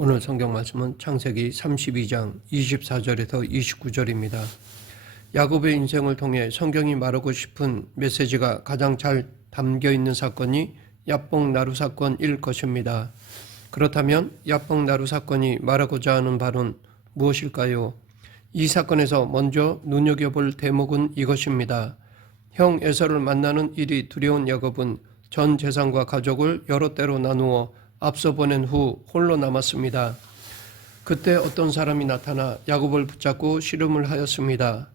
오늘 성경 말씀은 창세기 32장 24절에서 29절입니다. 야곱의 인생을 통해 성경이 말하고 싶은 메시지가 가장 잘 담겨 있는 사건이 야뽕나루 사건일 것입니다. 그렇다면 야뽕나루 사건이 말하고자 하는 바는 무엇일까요? 이 사건에서 먼저 눈여겨볼 대목은 이것입니다. 형 에서를 만나는 일이 두려운 야곱은 전 재산과 가족을 여러 때로 나누어 앞서 보낸 후 홀로 남았습니다. 그때 어떤 사람이 나타나 야곱을 붙잡고 씨름을 하였습니다.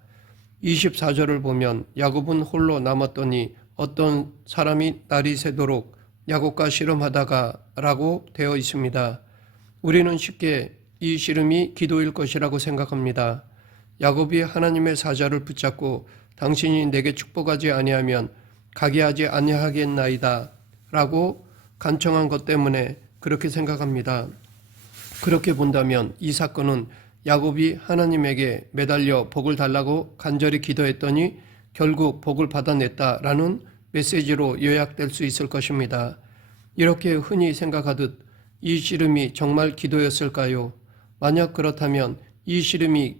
24절을 보면 야곱은 홀로 남았더니 어떤 사람이 날이 새도록 야곱과 씨름하다가 라고 되어 있습니다. 우리는 쉽게 이 씨름이 기도일 것이라고 생각합니다. 야곱이 하나님의 사자를 붙잡고 당신이 내게 축복하지 아니하면 가게 하지 아니하겠나이다 라고 간청한 것 때문에 그렇게 생각합니다. 그렇게 본다면 이 사건은 야곱이 하나님에게 매달려 복을 달라고 간절히 기도했더니 결국 복을 받아냈다라는 메시지로 요약될 수 있을 것입니다. 이렇게 흔히 생각하듯 이 씨름이 정말 기도였을까요? 만약 그렇다면 이 씨름이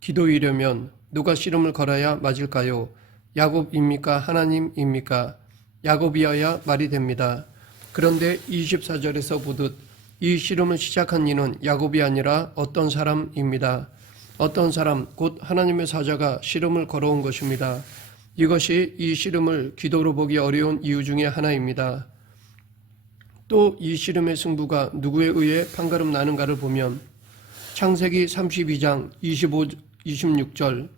기도이려면 누가 씨름을 걸어야 맞을까요? 야곱입니까? 하나님입니까? 야곱이어야 말이 됩니다. 그런데 24절에서 보듯 이 씨름을 시작한 이는 야곱이 아니라 어떤 사람입니다. 어떤 사람, 곧 하나님의 사자가 씨름을 걸어온 것입니다. 이것이 이 씨름을 기도로 보기 어려운 이유 중에 하나입니다. 또 이 씨름의 승부가 누구에 의해 판가름 나는가를 보면 창세기 32장 26절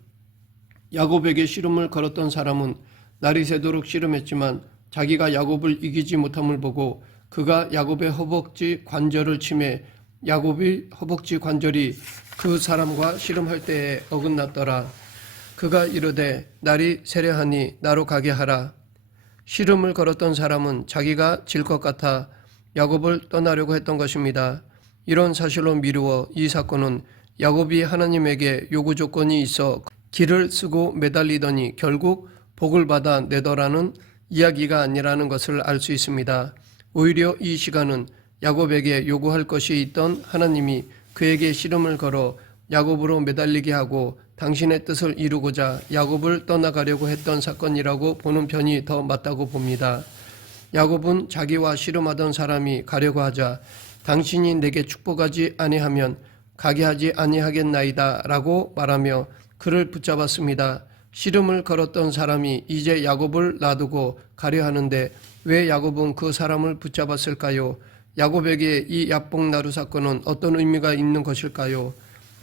야곱에게 씨름을 걸었던 사람은 날이 새도록 씨름했지만 자기가 야곱을 이기지 못함을 보고 그가 야곱의 허벅지 관절을 치매 야곱의 허벅지 관절이 그 사람과 씨름할 때에 어긋났더라. 그가 이르되 날이 세려하니 나로 가게 하라. 씨름을 걸었던 사람은 자기가 질 것 같아 야곱을 떠나려고 했던 것입니다. 이런 사실로 미루어 이 사건은 야곱이 하나님에게 요구 조건이 있어 길을 쓰고 매달리더니 결국 복을 받아 내더라는 이야기가 아니라는 것을 알 수 있습니다. 오히려 이 시간은 야곱에게 요구할 것이 있던 하나님이 그에게 씨름을 걸어 야곱으로 매달리게 하고 당신의 뜻을 이루고자 야곱을 떠나가려고 했던 사건이라고 보는 편이 더 맞다고 봅니다. 야곱은 자기와 씨름하던 사람이 가려고 하자 당신이 내게 축복하지 아니하면 가게 하지 아니하겠나이다 라고 말하며 그를 붙잡았습니다. 씨름을 걸었던 사람이 이제 야곱을 놔두고 가려 하는데 왜 야곱은 그 사람을 붙잡았을까요? 야곱에게 이 야뽕나루 사건은 어떤 의미가 있는 것일까요?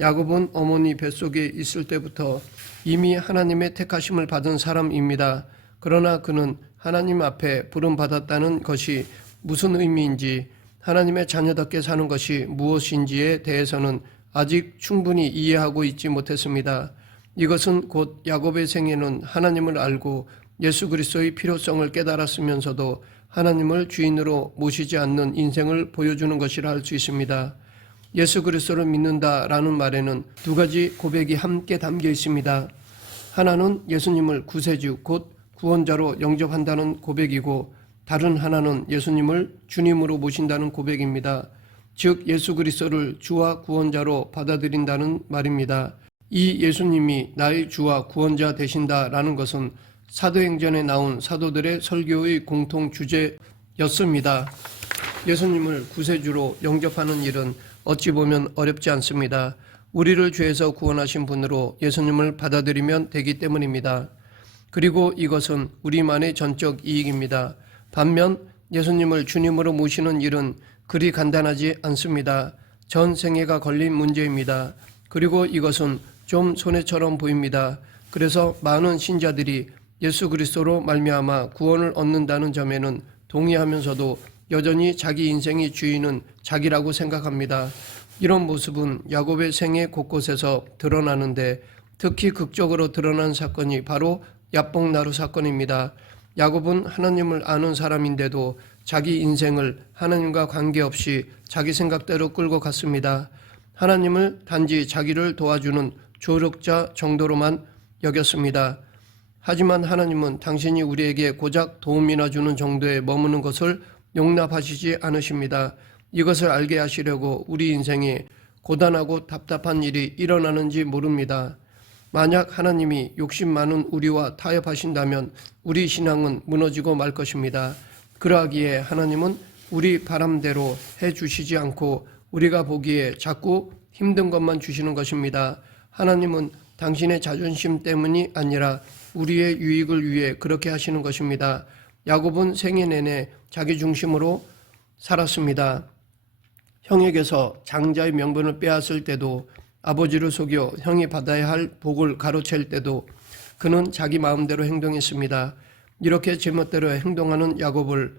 야곱은 어머니 뱃속에 있을 때부터 이미 하나님의 택하심을 받은 사람입니다. 그러나 그는 하나님 앞에 부름받았다는 것이 무슨 의미인지 하나님의 자녀답게 사는 것이 무엇인지에 대해서는 아직 충분히 이해하고 있지 못했습니다. 이것은 곧 야곱의 생애는 하나님을 알고 예수 그리스도의 필요성을 깨달았으면서도 하나님을 주인으로 모시지 않는 인생을 보여주는 것이라 할 수 있습니다. 예수 그리스도를 믿는다라는 말에는 두 가지 고백이 함께 담겨 있습니다. 하나는 예수님을 구세주 곧 구원자로 영접한다는 고백이고 다른 하나는 예수님을 주님으로 모신다는 고백입니다. 즉 예수 그리스도를 주와 구원자로 받아들인다는 말입니다. 이 예수님이 나의 주와 구원자 되신다라는 것은 사도행전에 나온 사도들의 설교의 공통 주제였습니다. 예수님을 구세주로 영접하는 일은 어찌 보면 어렵지 않습니다. 우리를 죄에서 구원하신 분으로 예수님을 받아들이면 되기 때문입니다. 그리고 이것은 우리만의 전적 이익입니다. 반면 예수님을 주님으로 모시는 일은 그리 간단하지 않습니다. 전 생애가 걸린 문제입니다. 그리고 이것은 좀 손해처럼 보입니다. 그래서 많은 신자들이 예수 그리스도로 말미암아 구원을 얻는다는 점에는 동의하면서도 여전히 자기 인생의 주인은 자기라고 생각합니다. 이런 모습은 야곱의 생애 곳곳에서 드러나는데 특히 극적으로 드러난 사건이 바로 야뽕나루 사건입니다. 야곱은 하나님을 아는 사람인데도 자기 인생을 하나님과 관계없이 자기 생각대로 끌고 갔습니다. 하나님을 단지 자기를 도와주는 조력자 정도로만 여겼습니다. 하지만 하나님은 당신이 우리에게 고작 도움이나 주는 정도에 머무는 것을 용납하시지 않으십니다. 이것을 알게 하시려고 우리 인생에 고단하고 답답한 일이 일어나는지 모릅니다. 만약 하나님이 욕심 많은 우리와 타협하신다면 우리 신앙은 무너지고 말 것입니다. 그러하기에 하나님은 우리 바람대로 해주시지 않고 우리가 보기에 자꾸 힘든 것만 주시는 것입니다. 하나님은 당신의 자존심 때문이 아니라 우리의 유익을 위해 그렇게 하시는 것입니다. 야곱은 생애 내내 자기 중심으로 살았습니다. 형에게서 장자의 명분을 빼앗을 때도, 아버지를 속여 형이 받아야 할 복을 가로챌 때도 그는 자기 마음대로 행동했습니다. 이렇게 제멋대로 행동하는 야곱을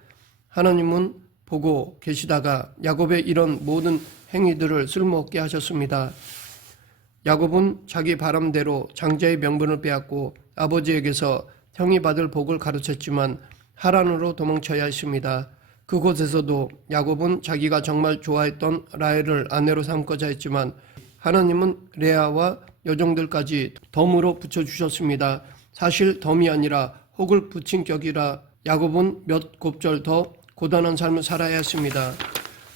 하나님은 보고 계시다가 야곱의 이런 모든 행위들을 쓸모없게 하셨습니다. 야곱은 자기 바람대로 장자의 명분을 빼앗고 아버지에게서 형이 받을 복을 가로챘지만 하란으로 도망쳐야 했습니다. 그곳에서도 야곱은 자기가 정말 좋아했던 라헬을 아내로 삼고자 했지만 하나님은 레아와 여종들까지 덤으로 붙여주셨습니다. 사실 덤이 아니라 혹을 붙인 격이라 야곱은 몇 곱절 더 고단한 삶을 살아야 했습니다.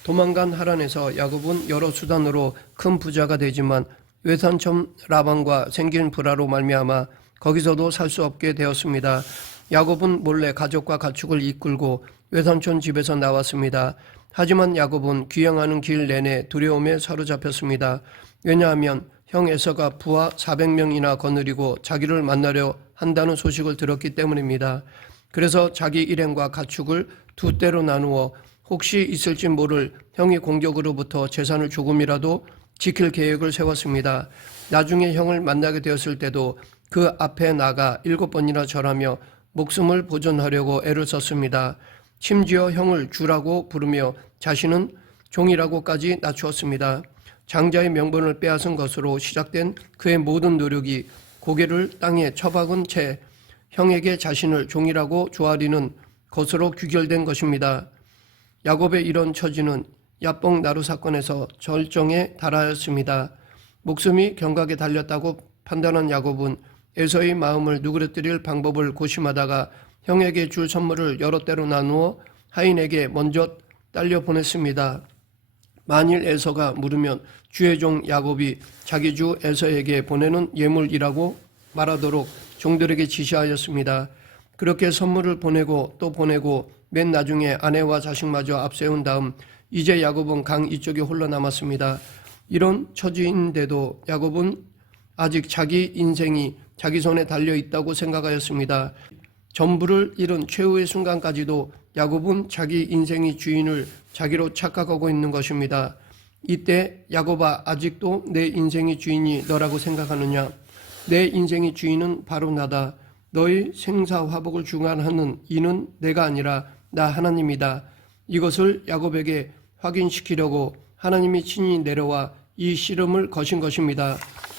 도망간 하란에서 야곱은 여러 수단으로 큰 부자가 되지만 외삼촌 라반과 생긴 불화로 말미암아 거기서도 살 수 없게 되었습니다. 야곱은 몰래 가족과 가축을 이끌고 외삼촌 집에서 나왔습니다. 하지만 야곱은 귀향하는 길 내내 두려움에 사로잡혔습니다. 왜냐하면 형 에서가 부하 400명이나 거느리고 자기를 만나려 한다는 소식을 들었기 때문입니다. 그래서 자기 일행과 가축을 두 떼로 나누어 혹시 있을지 모를 형의 공격으로부터 재산을 조금이라도 지킬 계획을 세웠습니다. 나중에 형을 만나게 되었을 때도 그 앞에 나가 7번이나 절하며 목숨을 보존하려고 애를 썼습니다. 심지어 형을 주라고 부르며 자신은 종이라고까지 낮추었습니다. 장자의 명분을 빼앗은 것으로 시작된 그의 모든 노력이 고개를 땅에 처박은 채 형에게 자신을 종이라고 조아리는 것으로 귀결된 것입니다. 야곱의 이런 처지는 야뽕 나루 사건에서 절정에 달하였습니다. 목숨이 경각에 달렸다고 판단한 야곱은 에서의 마음을 누그러뜨릴 방법을 고심하다가 형에게 줄 선물을 여러 때로 나누어 하인에게 먼저 딸려 보냈습니다. 만일 에서가 물으면 주의 종 야곱이 자기 주 에서에게 보내는 예물이라고 말하도록 종들에게 지시하였습니다. 그렇게 선물을 보내고 또 보내고 맨 나중에 아내와 자식마저 앞세운 다음 이제 야곱은 강 이쪽에 홀로 남았습니다. 이런 처지인데도 야곱은 아직 자기 인생이 자기 손에 달려 있다고 생각하였습니다. 전부를 잃은 최후의 순간까지도 야곱은 자기 인생의 주인을 자기로 착각하고 있는 것입니다. 이때 야곱아, 아직도 내 인생의 주인이 너라고 생각하느냐? 내 인생의 주인은 바로 나다. 너의 생사화복을 주관하는 이는 내가 아니라 나 하나님이다. 이것을 야곱에게 확인시키려고 하나님이 친히 내려와 이 씨름을 거신 것입니다.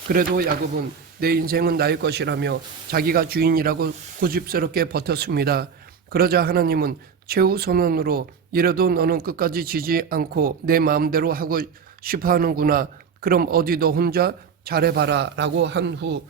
그래도 야곱은 내 인생은 나의 것이라며 자기가 주인이라고 고집스럽게 버텼습니다. 그러자 하나님은 최후 선언으로 이래도 너는 끝까지 지지 않고 내 마음대로 하고 싶어 하는구나. 그럼 어디 너 혼자 잘해봐라 라고 한 후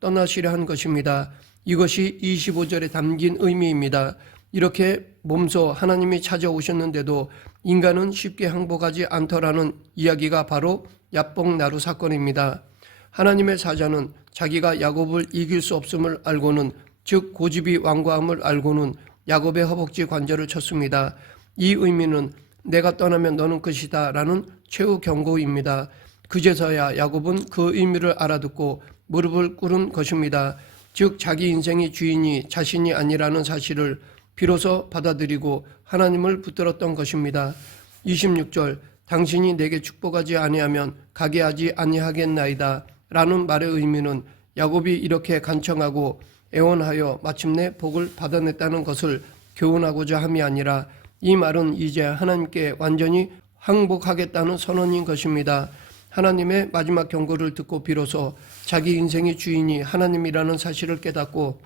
떠나시려 한 것입니다. 이것이 25절에 담긴 의미입니다. 이렇게 몸소 하나님이 찾아오셨는데도 인간은 쉽게 항복하지 않더라는 이야기가 바로 야뽕 나루 사건입니다. 하나님의 사자는 자기가 야곱을 이길 수 없음을 알고는, 즉 고집이 완고함을 알고는 야곱의 허벅지 관절을 쳤습니다. 이 의미는 내가 떠나면 너는 끝이다 라는 최후 경고입니다. 그제서야 야곱은 그 의미를 알아듣고 무릎을 꿇은 것입니다. 즉 자기 인생의 주인이 자신이 아니라는 사실을 비로소 받아들이고 하나님을 붙들었던 것입니다. 26절 당신이 내게 축복하지 아니하면 가게 하지 아니하겠나이다 라는 말의 의미는 야곱이 이렇게 간청하고 애원하여 마침내 복을 받아냈다는 것을 교훈하고자 함이 아니라 이 말은 이제 하나님께 완전히 항복하겠다는 선언인 것입니다. 하나님의 마지막 경고를 듣고 비로소 자기 인생의 주인이 하나님이라는 사실을 깨닫고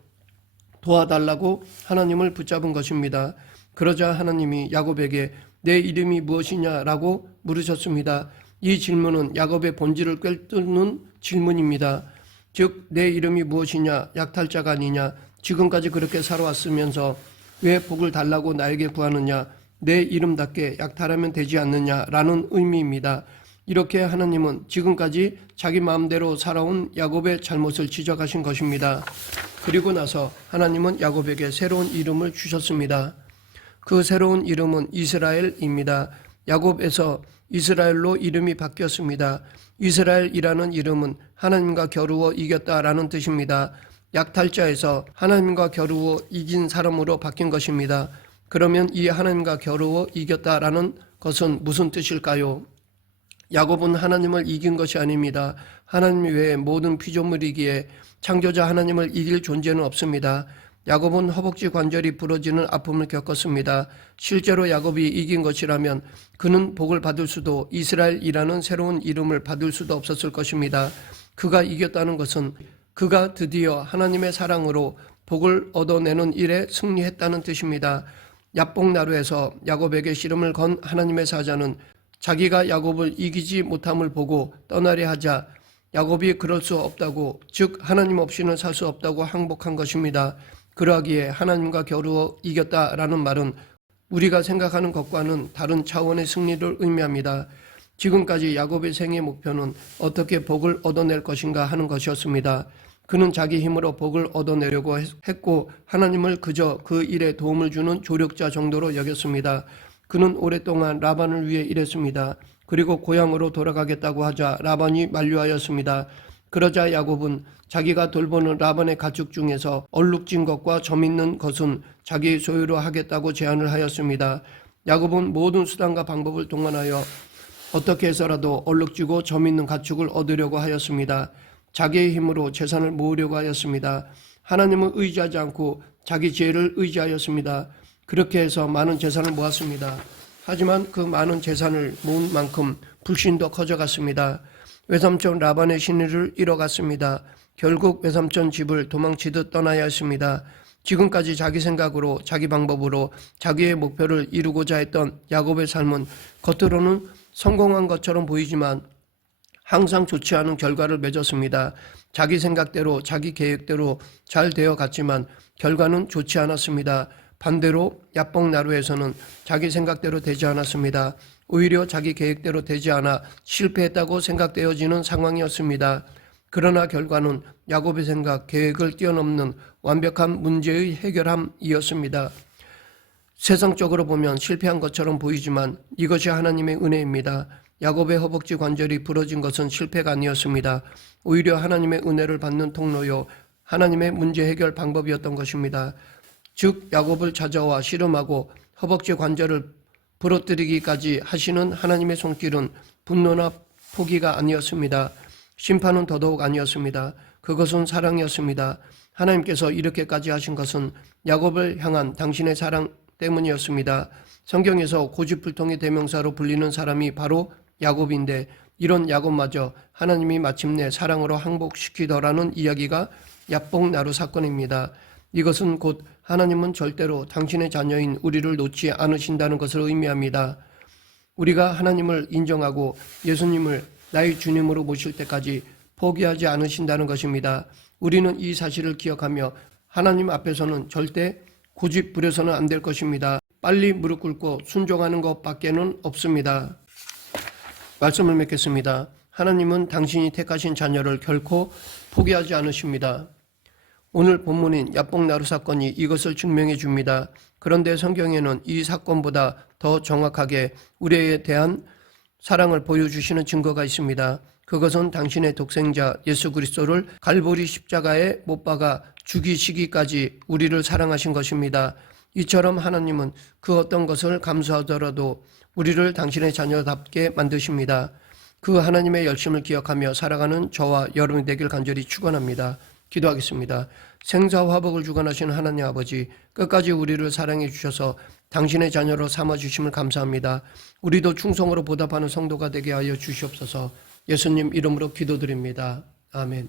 도와달라고 하나님을 붙잡은 것입니다. 그러자 하나님이 야곱에게 내 이름이 무엇이냐라고 물으셨습니다. 이 질문은 야곱의 본질을 꿰뚫는 질문입니다. 즉 내 이름이 무엇이냐, 약탈자가 아니냐, 지금까지 그렇게 살아왔으면서 왜 복을 달라고 나에게 구하느냐, 내 이름답게 약탈하면 되지 않느냐라는 의미입니다. 이렇게 하나님은 지금까지 자기 마음대로 살아온 야곱의 잘못을 지적하신 것입니다. 그리고 나서 하나님은 야곱에게 새로운 이름을 주셨습니다. 그 새로운 이름은 이스라엘입니다. 야곱에서 이스라엘로 이름이 바뀌었습니다. 이스라엘이라는 이름은 하나님과 겨루어 이겼다라는 뜻입니다. 약탈자에서 하나님과 겨루어 이긴 사람으로 바뀐 것입니다. 그러면 이 하나님과 겨루어 이겼다라는 것은 무슨 뜻일까요? 야곱은 하나님을 이긴 것이 아닙니다. 하나님 외에 모든 피조물이기에 창조자 하나님을 이길 존재는 없습니다. 야곱은 허벅지 관절이 부러지는 아픔을 겪었습니다. 실제로 야곱이 이긴 것이라면 그는 복을 받을 수도 이스라엘이라는 새로운 이름을 받을 수도 없었을 것입니다. 그가 이겼다는 것은 그가 드디어 하나님의 사랑으로 복을 얻어내는 일에 승리했다는 뜻입니다. 야복나루에서 야곱에게 씨름을 건 하나님의 사자는 자기가 야곱을 이기지 못함을 보고 떠나려 하자 야곱이 그럴 수 없다고, 즉 하나님 없이는 살 수 없다고 항복한 것입니다. 그러하기에 하나님과 겨루어 이겼다라는 말은 우리가 생각하는 것과는 다른 차원의 승리를 의미합니다. 지금까지 야곱의 생애 목표는 어떻게 복을 얻어낼 것인가 하는 것이었습니다. 그는 자기 힘으로 복을 얻어내려고 했고 하나님을 그저 그 일에 도움을 주는 조력자 정도로 여겼습니다. 그는 오랫동안 라반을 위해 일했습니다. 그리고 고향으로 돌아가겠다고 하자 라반이 만류하였습니다. 그러자 야곱은 자기가 돌보는 라반의 가축 중에서 얼룩진 것과 점 있는 것은 자기 소유로 하겠다고 제안을 하였습니다. 야곱은 모든 수단과 방법을 동원하여 어떻게 해서라도 얼룩지고 점 있는 가축을 얻으려고 하였습니다. 자기의 힘으로 재산을 모으려고 하였습니다. 하나님을 의지하지 않고 자기 지혜를 의지하였습니다. 그렇게 해서 많은 재산을 모았습니다. 하지만 그 많은 재산을 모은 만큼 불신도 커져갔습니다. 외삼촌 라반의 신의를 잃어갔습니다. 결국 외삼촌 집을 도망치듯 떠나야 했습니다. 지금까지 자기 생각으로 자기 방법으로 자기의 목표를 이루고자 했던 야곱의 삶은 겉으로는 성공한 것처럼 보이지만 항상 좋지 않은 결과를 맺었습니다. 자기 생각대로 자기 계획대로 잘 되어 갔지만 결과는 좋지 않았습니다. 반대로 야복나루에서는 자기 생각대로 되지 않았습니다. 오히려 자기 계획대로 되지 않아 실패했다고 생각되어지는 상황이었습니다. 그러나 결과는 야곱의 생각, 계획을 뛰어넘는 완벽한 문제의 해결함이었습니다. 세상적으로 보면 실패한 것처럼 보이지만 이것이 하나님의 은혜입니다. 야곱의 허벅지 관절이 부러진 것은 실패가 아니었습니다. 오히려 하나님의 은혜를 받는 통로요, 하나님의 문제 해결 방법이었던 것입니다. 즉 야곱을 찾아와 씨름하고 허벅지 관절을 부러뜨리기까지 하시는 하나님의 손길은 분노나 포기가 아니었습니다. 심판은 더더욱 아니었습니다. 그것은 사랑이었습니다. 하나님께서 이렇게까지 하신 것은 야곱을 향한 당신의 사랑 때문이었습니다. 성경에서 고집불통의 대명사로 불리는 사람이 바로 야곱인데 이런 야곱마저 하나님이 마침내 사랑으로 항복시키더라는 이야기가 야복나루 사건입니다. 이것은 곧 하나님은 절대로 당신의 자녀인 우리를 놓지 않으신다는 것을 의미합니다. 우리가 하나님을 인정하고 예수님을 나의 주님으로 모실 때까지 포기하지 않으신다는 것입니다. 우리는 이 사실을 기억하며 하나님 앞에서는 절대 고집 부려서는 안 될 것입니다. 빨리 무릎 꿇고 순종하는 것밖에는 없습니다. 말씀을 맺겠습니다. 하나님은 당신이 택하신 자녀를 결코 포기하지 않으십니다. 오늘 본문인 야복나루 사건이 이것을 증명해 줍니다. 그런데 성경에는 이 사건보다 더 정확하게 우리에 대한 사랑을 보여주시는 증거가 있습니다. 그것은 당신의 독생자 예수 그리스도를 갈보리 십자가에 못 박아 죽이시기까지 우리를 사랑하신 것입니다. 이처럼 하나님은 그 어떤 것을 감수하더라도 우리를 당신의 자녀답게 만드십니다. 그 하나님의 열심을 기억하며 살아가는 저와 여러분이 되길 간절히 축원합니다. 기도하겠습니다. 생사화복을 주관하시는 하나님 아버지, 끝까지 우리를 사랑해 주셔서 당신의 자녀로 삼아주심을 감사합니다. 우리도 충성으로 보답하는 성도가 되게 하여 주시옵소서. 예수님 이름으로 기도드립니다. 아멘.